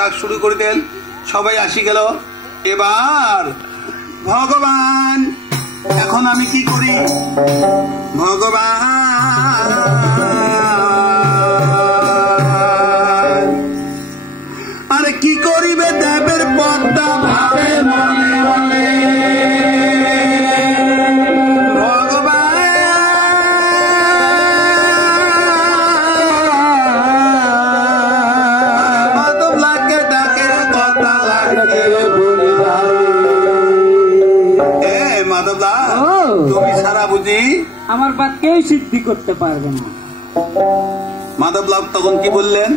ডাক শুরু করে দেন, সবাই আসি গেল। এবার ভগবান, এখন আমি কি করি? ভগবান আরে কি করিবে দেবের পদ্মা ভাবে মনে মনে। তুমি সারা বুঝি আমার বাদ কেউ সিদ্ধি করতে পারবে না। মাধবলাল তখন কি বললেন?